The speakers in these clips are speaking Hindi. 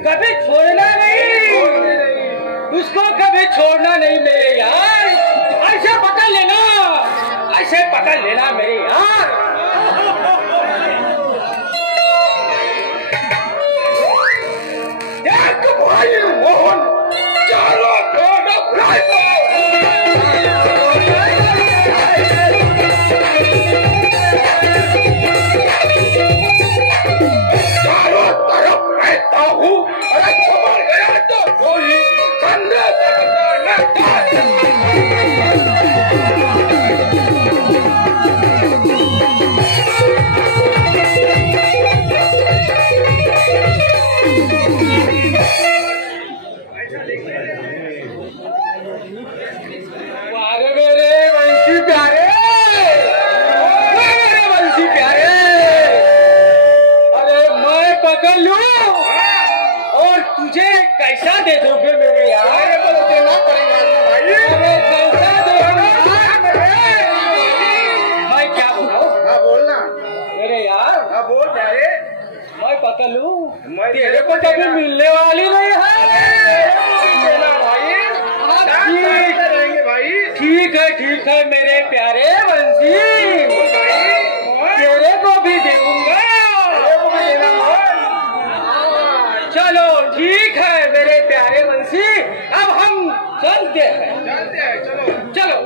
कभी छोड़ना नहीं, उसको कभी छोड़ना नहीं मेरे यार। ऐसे पकड़ लेना, ऐसे पकड़ लेना मेरे यार। भाई मोहन चलो चारों तरफ रहता हूँ, अरे खबर गया तो कोई संदेश कैसा दे दोगे मेरे यार? बोलो देना पड़ेगा भाई। अरे कैसा दोगे? मैं क्या बोलूं? हाँ बोलना मेरे यार। हाँ बोल प्यारे। मैं पकड़ लूं, तेरे को कभी मिलने वाली नहीं है। देना भाई। ठीक है मेरे प्यारे बंसी, तेरे को भी दूंगा। चलो ठीक है मेरे प्यारे बंसी, अब हम चलते हैं। चलो चलो।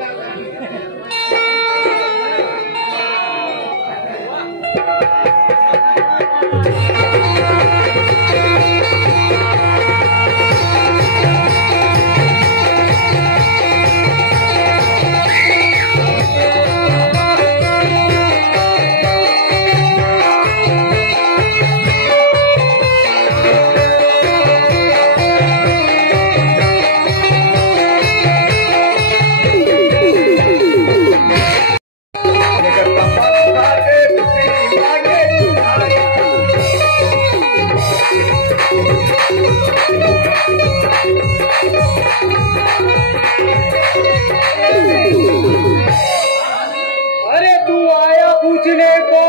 अरे तू आया पूछने को,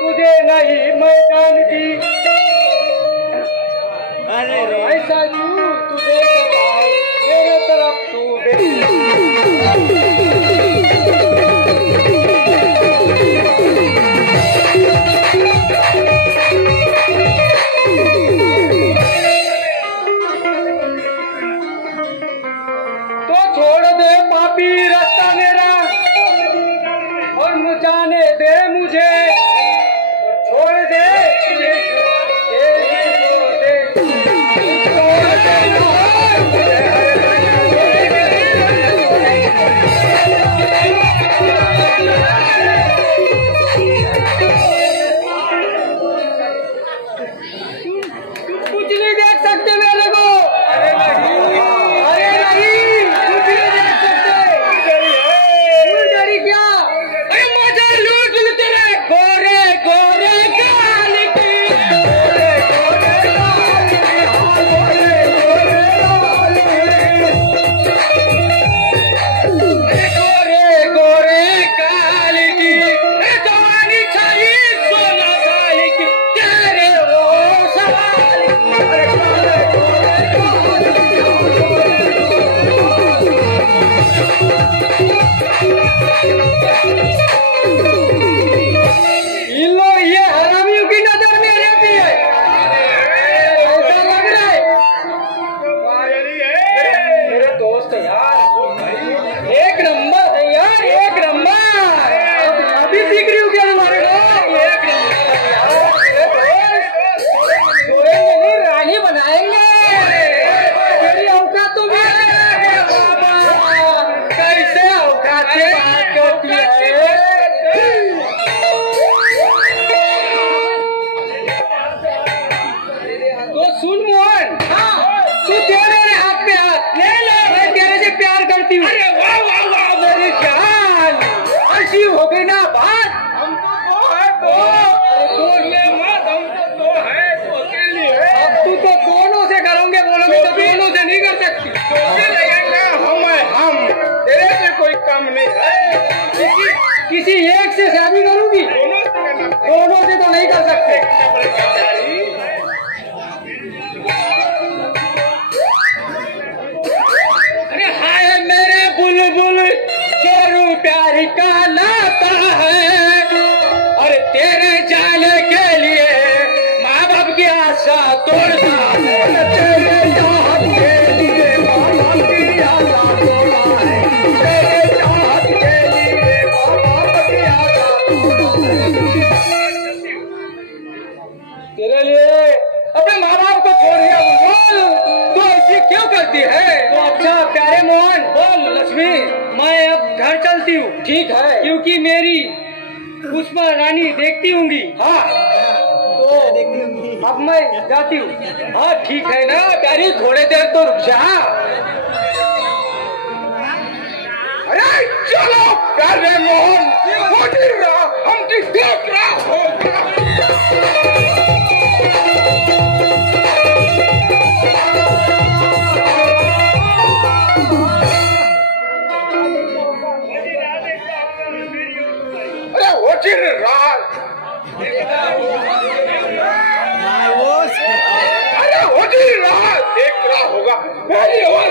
तुझे नहीं मैं जानती। अरे ऐसा क्यों तुझे मेरे तरफ तू तो छोड़ दे पापी रास्ता मेरा और जाने दे मुझे, छोड़ दे कुछ नहीं देख सकते मेरे को। अरे नहीं, अरे नहीं, कुछ नहीं देख सकते। डरी क्या? अरे मजा लूट तेरे गोरे गोरे गाल की, गोरे गोरे गाल की, गोरे गोरे गाल की, गोरे गोरे गाल की, जवानी चाहिए 16 साल की, तेरे वो सवाल। अरे गोरे गोरे लो, ये हरामियों की नजर मेरे पे है। ऐसा लग रहा है मेरे दोस्त यार, एक नंबर है यार, एक नंबर। अभी सीख रही हूँ क्या तुम्हारे को? एक नंबर है यार मेरे दोस्त, जोड़ेंगे नहीं रानी बनाएंगे। तेरी औकात तो भी है बाबा, कैसे औकात से बात करती है। तो सुन मोहन, तू दे मेरे हाथ पे हाथ, ले ले, मैं तेरे से प्यार करती हूँ। अरे वाह वाह वाह मेरी जान, ऐसी हो गई ना बात। हम तो दो है, दो। अरे दो ले मत, हम तो दो है, तो अकेली है। अब तू तो दोनों से करोगे, बोलोगे तो दोनों से नहीं कर सकती। हम तेरे से कोई कम नहीं है। किसी एक से शादी करूंगी, दोनों से तो नहीं कर सकते। तेरे लिए अपने माँ बाप को छोड़ दिया बोल, तू ऐसी क्यों करती है? तो अच्छा प्यारे मोहन बोल लक्ष्मी, मैं अब घर चलती हूँ। ठीक है, क्योंकि मेरी पुष्पा रानी देखती होंगी। हाँ तो अब मैं जाती हूँ। हाँ ठीक है ना प्यारी, थोड़ी देर तो रुक जा। अरे चलो प्यारे मोहन, हम देख रहा होगा। अरे वजीर राज, अरे वजीर राज देख रहा होगा। पहली आवाज